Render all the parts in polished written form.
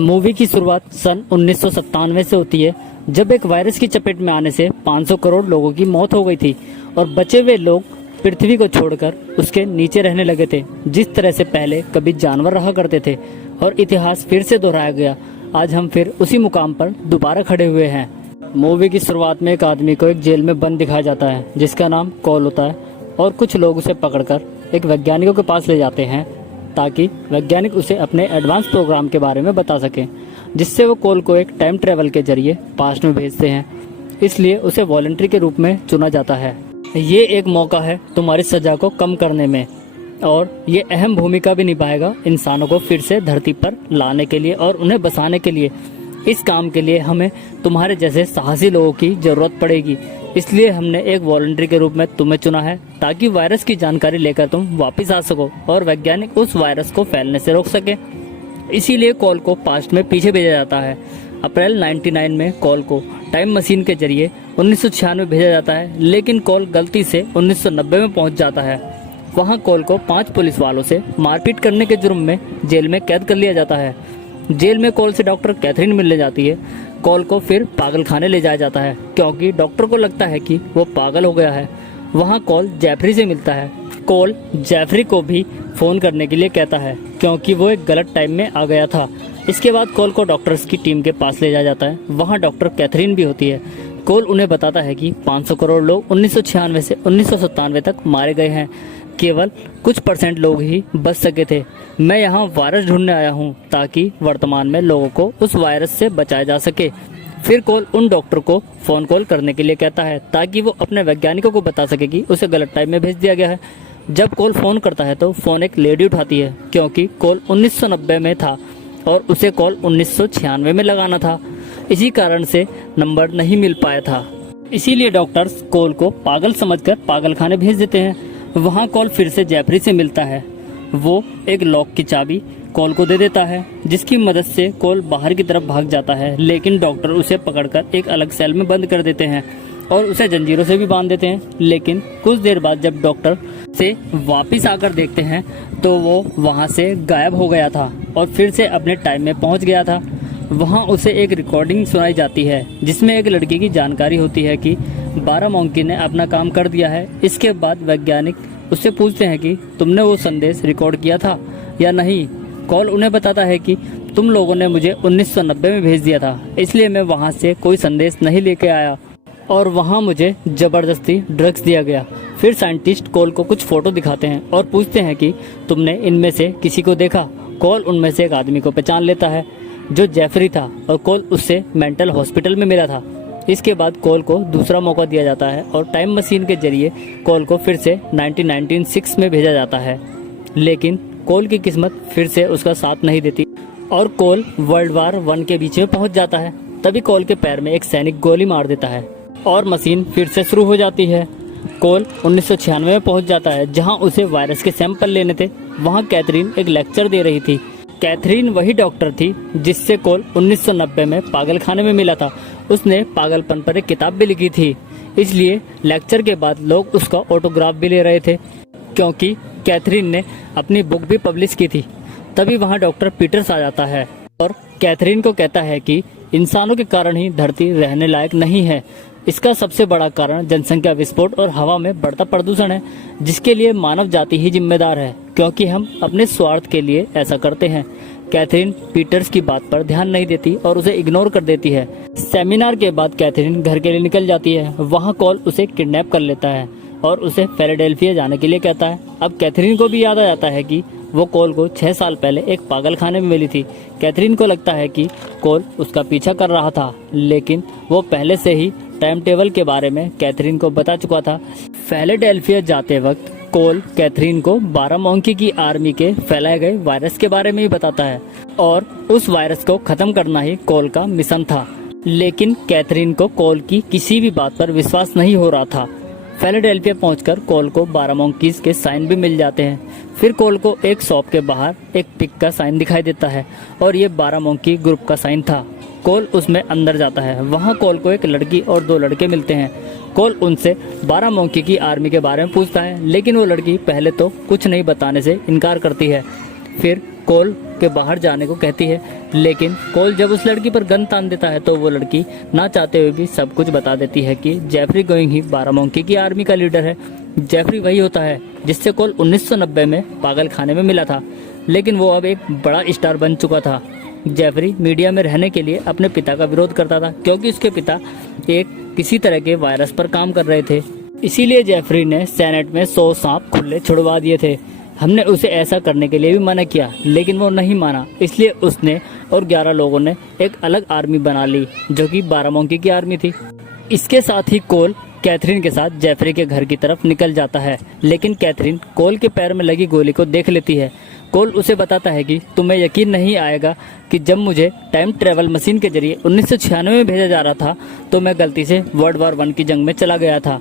Movie की शुरुआत सन 1997 से होती है, जब एक वायरस की चपेट में आने से 500 करोड़ लोगों की मौत हो गई थी और बचे हुए लोग पृथ्वी को छोड़कर उसके नीचे रहने लगे थे। जिस तरह से पहले कभी जानवर रहा करते थे और इतिहास फिर से दोहराया गया, आज हम फिर उसी मुकाम पर दोबारा खड़े हुए हैं। मूवी की शुरुआत में एक आदमी को एक जेल में बंद दिखाया जाता है जिसका नाम कॉल होता है, और कुछ लोग उसे पकड़कर एक वैज्ञानिकों के पास ले जाते हैं ताकि वैज्ञानिक उसे अपने एडवांस प्रोग्राम के बारे में बता सकें, जिससे वो कॉल को एक टाइम ट्रेवल के जरिए पास्ट में भेजते हैं। इसलिए उसे वॉलंटरी के रूप में चुना जाता है। ये एक मौका है तुम्हारी सजा को कम करने में, और ये अहम भूमिका भी निभाएगा इंसानों को फिर से धरती पर लाने के लिए और उन्हें बसाने के लिए। इस काम के लिए हमें तुम्हारे जैसे साहसी लोगों की जरूरत पड़ेगी, इसलिए हमने एक वॉलंटरी के रूप में तुम्हें चुना है ताकि वायरस की जानकारी लेकर तुम वापस आ सको और वैज्ञानिक उस वायरस को फैलने से रोक सके। इसीलिए कॉल को पास्ट में पीछे भेजा जाता है। अप्रैल 99 में कॉल को टाइम मशीन के जरिए 1996 भेजा जाता है, लेकिन कॉल गलती से 1990 में पहुंच जाता है। वहां कॉल को 5 पुलिस वालों से मारपीट करने के जुर्म में जेल में कैद कर लिया जाता है। जेल में कॉल से डॉक्टर कैथरीन मिलने जाती है। कॉल को फिर पागल खाने ले जाया जाता है क्योंकि डॉक्टर को लगता है कि वो पागल हो गया है। वहाँ कॉल जेफरी से मिलता है। कॉल जेफरी को भी फोन करने के लिए कहता है क्योंकि वो एक गलत टाइम में आ गया था। इसके बाद कॉल को डॉक्टर्स की टीम के पास ले जाया जाता है। वहाँ डॉक्टर कैथरीन भी होती है। कॉल उन्हें बताता है कि 500 करोड़ लोग 1996 से 1997 तक मारे गए हैं, केवल कुछ % लोग ही बच सके थे। मैं यहाँ वायरस ढूंढने आया हूँ ताकि वर्तमान में लोगों को उस वायरस से बचाया जा सके। फिर कॉल उन डॉक्टर को फोन कॉल करने के लिए कहता है ताकि वो अपने वैज्ञानिकों को बता सके कि उसे गलत टाइम में भेज दिया गया है। जब कॉल फोन करता है तो फोन एक लेडी उठाती है क्योंकि कॉल 1990 में था और उसे कॉल 1996 में लगाना था। इसी कारण से नंबर नहीं मिल पाया था। इसीलिए डॉक्टर्स कॉल को पागल समझकर पागल खाने भेज देते हैं। वहाँ कॉल फिर से जेफरी से मिलता है। वो एक लॉक की चाबी कॉल को दे देता है जिसकी मदद से कॉल बाहर की तरफ भाग जाता है, लेकिन डॉक्टर उसे पकड़कर एक अलग सेल में बंद कर देते हैं और उसे जंजीरों से भी बांध देते हैं। लेकिन कुछ देर बाद जब डॉक्टर से वापस आकर देखते हैं तो वो वहाँ से गायब हो गया था और फिर से अपने टाइम में पहुँच गया था। वहाँ उसे एक रिकॉर्डिंग सुनाई जाती है जिसमें एक लड़की की जानकारी होती है कि 12 मॉन्की ने अपना काम कर दिया है। इसके बाद वैज्ञानिक उससे पूछते हैं कि तुमने वो संदेश रिकॉर्ड किया था या नहीं। कॉल उन्हें बताता है कि तुम लोगों ने मुझे 1990 में भेज दिया था, इसलिए मैं वहाँ से कोई संदेश नहीं लेके आया और वहाँ मुझे जबरदस्ती ड्रग्स दिया गया। फिर साइंटिस्ट कॉल को कुछ फोटो दिखाते हैं और पूछते हैं कि तुमने इनमें से किसी को देखा। कॉल उनमें से एक आदमी को पहचान लेता है जो जेफरी था और कॉल उससे मेंटल हॉस्पिटल में मिला था। इसके बाद कॉल को दूसरा मौका दिया जाता है और टाइम मशीन के जरिए कॉल को फिर से 1996 में भेजा जाता है, लेकिन कॉल की किस्मत फिर से उसका साथ नहीं देती और कॉल वर्ल्ड वार 1 के बीच में पहुंच जाता है। तभी कॉल के पैर में एक सैनिक गोली मार देता है और मशीन फिर से शुरू हो जाती है। कॉल 1996 में पहुंच जाता है जहां उसे वायरस के सैंपल लेने थे। वहां कैथरीन एक लेक्चर दे रही थी। कैथरीन वही डॉक्टर थी जिससे कॉल 1990 में पागल खाने में मिला था। उसने पागलपन पर एक किताब भी लिखी थी, इसलिए लेक्चर के बाद लोग उसका ऑटोग्राफ भी ले रहे थे क्योंकि कैथरीन ने अपनी बुक भी पब्लिश की थी। तभी वहां डॉक्टर पीटर्स आ जाता है और कैथरीन को कहता है कि इंसानों के कारण ही धरती रहने लायक नहीं है। इसका सबसे बड़ा कारण जनसंख्या विस्फोट और हवा में बढ़ता प्रदूषण है, जिसके लिए मानव जाति ही जिम्मेदार है क्योंकि हम अपने स्वार्थ के लिए ऐसा करते हैं। कैथरीन पीटर्स की बात पर ध्यान नहीं देती और उसे इग्नोर कर देती है। सेमिनार के बाद कैथरीन घर के लिए निकल जाती है। वहाँ कॉल उसे किडनैप कर लेता है और उसे फिलाडेल्फिया जाने के लिए कहता है। अब कैथरीन को भी याद आ जाता है कि वो कॉल को 6 साल पहले एक पागल खाने में मिली थी। कैथरीन को लगता है कि कॉल उसका पीछा कर रहा था, लेकिन वो पहले से ही टाइम टेबल के बारे में कैथरीन को बता चुका था। फिलाडेल्फिया जाते वक्त कॉल कैथरीन को 12 मॉन्की की आर्मी के फैलाए गए वायरस के बारे में ही बताता है और उस वायरस को खत्म करना ही कॉल का मिशन था। लेकिन कैथरीन को कॉल की किसी भी बात पर विश्वास नहीं हो रहा था। फिलाडेल्फिया पहुंचकर कॉल को 12 मॉन्कीज के साइन भी मिल जाते हैं। फिर कॉल को एक शॉप के बाहर एक पिग का साइन दिखाई देता है और ये 12 मॉन्की ग्रुप का साइन था। कॉल उसमें अंदर जाता है। वहाँ कॉल को एक लड़की और 2 लड़के मिलते हैं। कॉल उनसे 12 मॉन्की की आर्मी के बारे में पूछता है, लेकिन वो लड़की पहले तो कुछ नहीं बताने से इनकार करती है। फिर कॉल के बाहर जाने को कहती है, लेकिन कोल जब उस लड़की पर गन तान देता है तो वो लड़की ना चाहते हुए भी सब कुछ बता देती है कि जेफरी गोइंग ही बारामोंकी की आर्मी का लीडर है। जेफरी वही होता है जिससे कोल 1990 में पागल खाने में मिला था, लेकिन वो अब एक बड़ा स्टार बन चुका था। जेफरी मीडिया में रहने के लिए अपने पिता का विरोध करता था, क्योंकि उसके पिता एक किसी तरह के वायरस पर काम कर रहे थे। इसीलिए जेफरी ने सेनेट में 100 सांप खुले छुड़वा दिए थे। हमने उसे ऐसा करने के लिए भी मना किया, लेकिन वो नहीं माना। इसलिए उसने और 11 लोगों ने एक अलग आर्मी बना ली, जो कि बारामोंकी की आर्मी थी। इसके साथ ही कोल कैथरीन के साथ जेफरी के घर की तरफ निकल जाता है, लेकिन कैथरीन कोल के पैर में लगी गोली को देख लेती है। कोल उसे बताता है कि तुम्हें यकीन नहीं आएगा कि जब मुझे टाइम ट्रेवल मशीन के जरिए 1996 में भेजा जा रहा था तो मैं गलती से वर्ल्ड वॉर 1 की जंग में चला गया था,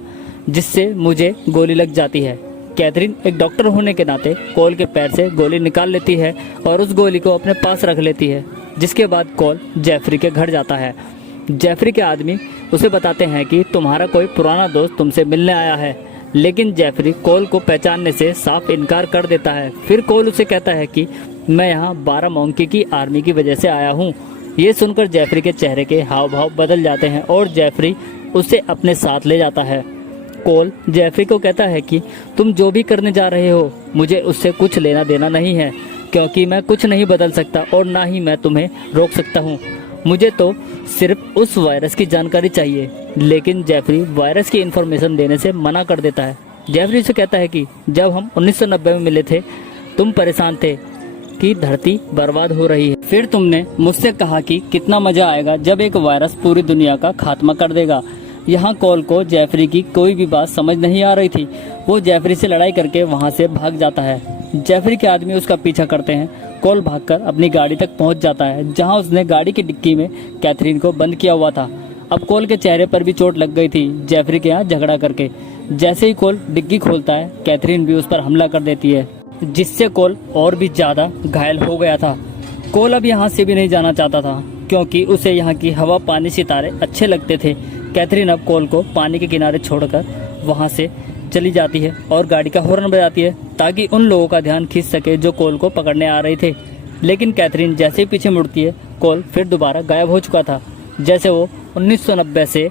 जिससे मुझे गोली लग जाती है। कैथरीन एक डॉक्टर होने के नाते कोल के पैर से गोली निकाल लेती है और उस गोली को अपने पास रख लेती है, जिसके बाद कोल जेफरी के घर जाता है। जेफरी के आदमी उसे बताते हैं कि तुम्हारा कोई पुराना दोस्त तुमसे मिलने आया है, लेकिन जेफरी कोल को पहचानने से साफ इनकार कर देता है। फिर कोल उसे कहता है कि मैं यहाँ बारामोंकी की आर्मी की वजह से आया हूँ। ये सुनकर जेफरी के चेहरे के हाव भाव बदल जाते हैं और जेफरी उसे अपने साथ ले जाता है। कोल जेफरी को कहता है कि तुम जो भी करने जा रहे हो मुझे उससे कुछ लेना देना नहीं है, क्योंकि मैं कुछ नहीं बदल सकता और ना ही मैं तुम्हें रोक सकता हूँ। मुझे तो सिर्फ उस वायरस की जानकारी चाहिए। लेकिन जेफरी वायरस की इन्फॉर्मेशन देने से मना कर देता है। जेफरी से कहता है कि जब हम 1990 में मिले थे तुम परेशान थे कि धरती बर्बाद हो रही है। फिर तुमने मुझसे कहा कि कितना मजा आएगा जब एक वायरस पूरी दुनिया का खात्मा कर देगा। यहाँ कोल को जेफरी की कोई भी बात समझ नहीं आ रही थी। वो जेफरी से लड़ाई करके वहाँ से भाग जाता है। जेफरी के आदमी उसका पीछा करते हैं। कोल भागकर अपनी गाड़ी तक पहुँच जाता है, जहाँ उसने गाड़ी की डिक्की में कैथरीन को बंद किया हुआ था। अब कोल के चेहरे पर भी चोट लग गई थी जेफरी के यहाँ झगड़ा करके। जैसे ही कोल डिग्गी खोलता है, कैथरीन भी उस पर हमला कर देती है, जिससे कोल और भी ज्यादा घायल हो गया था। कोल अब यहाँ से भी नहीं जाना चाहता था, क्योंकि उसे यहाँ की हवा, पानी, सितारे अच्छे लगते थे। कैथरीन अब कोल को पानी के किनारे छोड़कर वहाँ से चली जाती है और गाड़ी का हॉर्न बजाती है, ताकि उन लोगों का ध्यान खींच सके जो कोल को पकड़ने आ रहे थे। लेकिन कैथरीन जैसे ही पीछे मुड़ती है, कोल फिर दोबारा गायब हो चुका था, जैसे वो 1990 से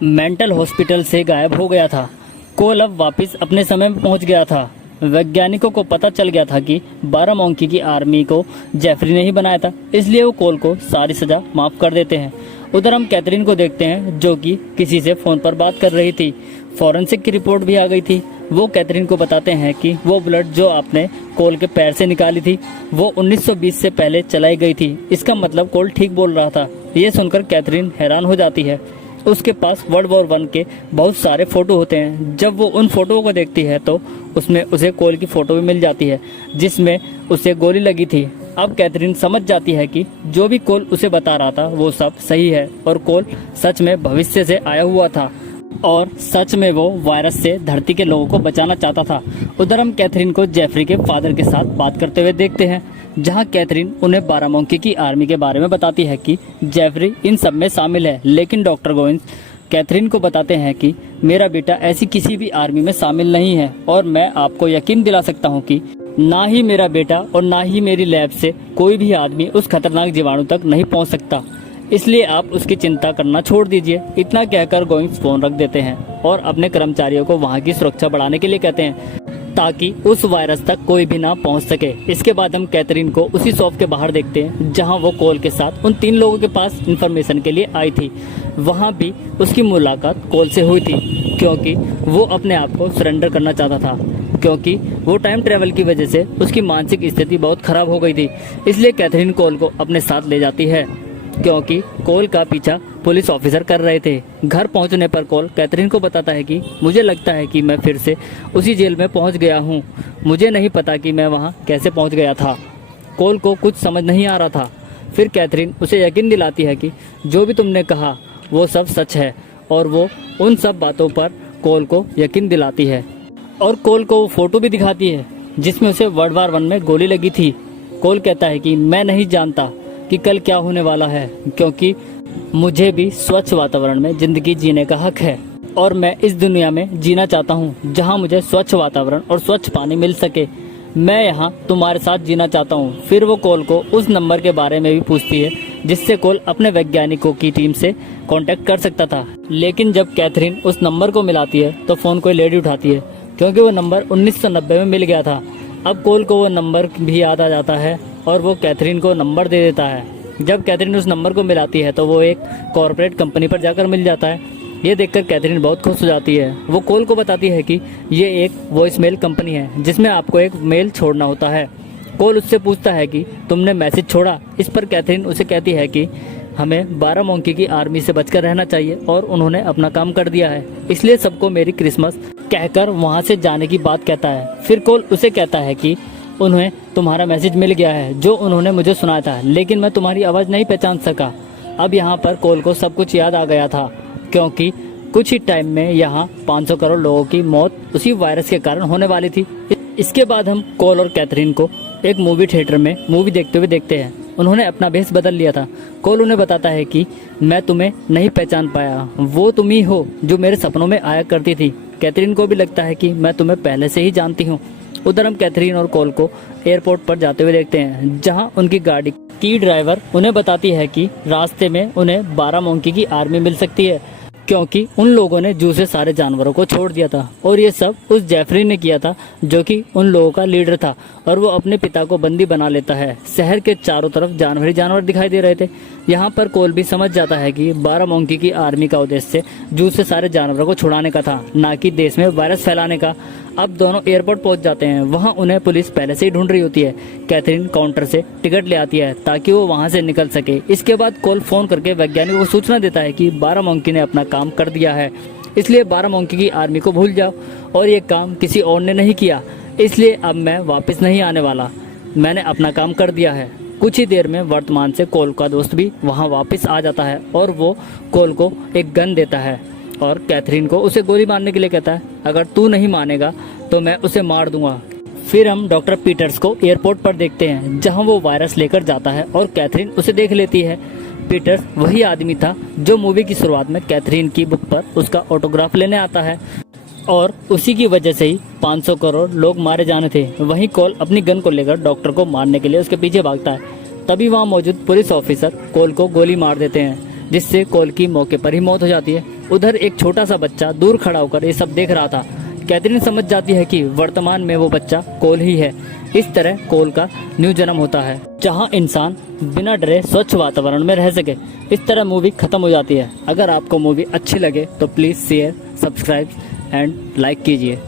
मेंटल हॉस्पिटल से गायब हो गया था। कोल अब वापस अपने समय में पहुंच गया था। वैज्ञानिकों को पता चल गया था कि बारामोंकी की आर्मी को जेफरी ने ही बनाया था, इसलिए वो कोल को सारी सजा माफ कर देते हैं। उधर हम कैथरीन को देखते हैं, जो कि किसी से फोन पर बात कर रही थी। फॉरेंसिक की रिपोर्ट भी आ गई थी। वो कैथरीन को बताते हैं कि वो ब्लड जो आपने कोल के पैर से निकाली थी वो 1920 से पहले चलाई गई थी। इसका मतलब कोल ठीक बोल रहा था। ये सुनकर कैथरीन हैरान हो जाती है। उसके पास वर्ल्ड वॉर 1 के बहुत सारे फोटो होते हैं। जब वो उन फोटो को देखती है तो उसमें उसे कोल की फोटो भी मिल जाती है, जिसमें उसे गोली लगी थी। अब कैथरीन समझ जाती है कि जो भी कोल उसे बता रहा था वो सब सही है और कोल सच में भविष्य से आया हुआ था और सच में वो वायरस से धरती के लोगों को बचाना चाहता था। उधर हम कैथरीन को जेफरी के फादर के साथ बात करते हुए देखते हैं, जहां कैथरीन उन्हें बारामोंकी की आर्मी के बारे में बताती है कि जेफरी इन सब में शामिल है। लेकिन डॉक्टर गोइंस कैथरीन को बताते हैं कि मेरा बेटा ऐसी किसी भी आर्मी में शामिल नहीं है और मैं आपको यकीन दिला सकता हूं कि ना ही मेरा बेटा और ना ही मेरी लैब से कोई भी आदमी उस खतरनाक जीवाणु तक नहीं पहुंच सकता, इसलिए आप उसकी चिंता करना छोड़ दीजिए। इतना कहकर गोइंस फोन रख देते हैं और अपने कर्मचारियों को वहां की सुरक्षा बढ़ाने के लिए कहते हैं, ताकि उस वायरस तक कोई भी ना पहुंच सके। इसके बाद हम कैथरीन को उसी शॉप के बाहर देखते हैं जहां वो कोल के साथ उन 3 लोगों के पास इंफॉर्मेशन के लिए आई थी। वहां भी उसकी मुलाकात कोल से हुई थी, क्योंकि वो अपने आप को सरेंडर करना चाहता था, क्योंकि वो टाइम ट्रेवल की वजह से उसकी मानसिक स्थिति बहुत खराब हो गई थी। इसलिए कैथरीन कोल को अपने साथ ले जाती है, क्योंकि कोल का पीछा पुलिस ऑफिसर कर रहे थे। घर पहुंचने पर कोल कैथरीन को बताता है कि मुझे लगता है कि मैं फिर से उसी जेल में पहुंच गया हूं। मुझे नहीं पता कि मैं वहां कैसे पहुंच गया था। कोल को कुछ समझ नहीं आ रहा था। फिर कैथरीन उसे यकीन दिलाती है कि जो भी तुमने कहा वो सब सच है, और वो उन सब बातों पर कोल को यकीन दिलाती है और कोल को वो फोटो भी दिखाती है जिसमें उसे वर्ल्ड वॉर 1 में गोली लगी थी। कोल कहता है कि मैं नहीं जानता कि कल क्या होने वाला है, क्योंकि मुझे भी स्वच्छ वातावरण में जिंदगी जीने का हक है और मैं इस दुनिया में जीना चाहता हूँ जहाँ मुझे स्वच्छ वातावरण और स्वच्छ पानी मिल सके। मैं यहाँ तुम्हारे साथ जीना चाहता हूँ। फिर वो कोल को उस नंबर के बारे में भी पूछती है जिससे कोल अपने वैज्ञानिकों की टीम से कांटेक्ट कर सकता था। लेकिन जब कैथरीन उस नंबर को मिलाती है तो फ़ोन कोई लेडी उठाती है क्योंकि वो नंबर 1990 में मिल गया था। अब कोल को वो नंबर भी याद आ जाता है और वो कैथरीन को नंबर दे देता है। जब कैथरीन उस नंबर को मिलाती है तो वो एक कॉर्पोरेट कंपनी पर जाकर मिल जाता है। ये देखकर कैथरीन बहुत खुश हो जाती है। वो कोल को बताती है कि ये एक वॉइस मेल कंपनी है जिसमें आपको एक मेल छोड़ना होता है। कोल उससे पूछता है कि तुमने मैसेज छोड़ा। इस पर कैथरीन उसे कहती है कि हमें 12 मोंकी की आर्मी से बचकर रहना चाहिए और उन्होंने अपना काम कर दिया है, इसलिए सबको मेरी क्रिसमस कहकर वहाँ से जाने की बात कहता है। फिर कोल उसे कहता है कि उन्हें तुम्हारा मैसेज मिल गया है जो उन्होंने मुझे सुनाया था, लेकिन मैं तुम्हारी आवाज़ नहीं पहचान सका। अब यहाँ पर कोल को सब कुछ याद आ गया था क्योंकि कुछ ही टाइम में यहाँ 500 करोड़ लोगों की मौत उसी वायरस के कारण होने वाली थी। इसके बाद हम कोल और कैथरीन को एक मूवी थिएटर में मूवी देखते हुए देखते हैं। उन्होंने अपना भेष बदल लिया था। कोल उन्हें बताता है कि मैं तुम्हें नहीं पहचान पाया, वो तुम ही हो जो मेरे सपनों में आया करती थी। कैथरीन को भी लगता है कि मैं तुम्हें पहले से ही जानती हूँ। उधर हम कैथरीन और कोल को एयरपोर्ट पर जाते हुए देखते हैं जहाँ उनकी गाड़ी की ड्राइवर उन्हें बताती है कि रास्ते में उन्हें 12 मोंकी की आर्मी मिल सकती है क्योंकि उन लोगों ने जू से सारे जानवरों को छोड़ दिया था और ये सब उस जेफरी ने किया था जो कि उन लोगों का लीडर था और वो अपने पिता को बंदी बना लेता है। शहर के चारों तरफ जानवर ही जानवर दिखाई दे रहे थे। यहाँ पर कोल भी समझ जाता है कि 12 मोंकी की आर्मी का उद्देश्य जू से सारे जानवरों को छुड़ाने का था, ना कि देश में वायरस फैलाने का। अब दोनों एयरपोर्ट पहुंच जाते हैं। वहाँ उन्हें पुलिस पहले से ही ढूंढ रही होती है। कैथरीन काउंटर से टिकट ले आती है ताकि वो वहाँ से निकल सके। इसके बाद कोल फोन करके वैज्ञानिकों को सूचना देता है कि 12 मोंकी ने अपना काम कर दिया है, इसलिए 12 मोंकी की आर्मी को भूल जाओ और ये काम किसी और ने नहीं किया, इसलिए अब मैं वापस नहीं आने वाला, मैंने अपना काम कर दिया है। कुछ ही देर में वर्तमान से कोल का दोस्त भी वहाँ वापस आ जाता है और वो कोल को एक गन देता है और कैथरीन को उसे गोली मारने के लिए कहता है, अगर तू नहीं मानेगा तो मैं उसे मार दूंगा। फिर हम डॉक्टर पीटर्स को एयरपोर्ट पर देखते हैं जहां वो वायरस लेकर जाता है और कैथरीन उसे देख लेती है। पीटर्स वही आदमी था जो मूवी की शुरुआत में कैथरीन की बुक पर उसका ऑटोग्राफ लेने आता है और उसी की वजह से ही 500 करोड़ लोग मारे जाने थे। वहीं कोल अपनी गन को लेकर डॉक्टर को मारने के लिए उसके पीछे भागता है। तभी वहाँ मौजूद पुलिस ऑफिसर कोल को गोली मार देते हैं जिससे कोल की मौके पर ही मौत हो जाती है। उधर एक छोटा सा बच्चा दूर खड़ा होकर ये सब देख रहा था। कैथरीन समझ जाती है कि वर्तमान में वो बच्चा कोल ही है। इस तरह कोल का न्यू जन्म होता है जहां इंसान बिना डरे स्वच्छ वातावरण में रह सके। इस तरह मूवी खत्म हो जाती है। अगर आपको मूवी अच्छी लगे तो please share, subscribe and like कीजिए।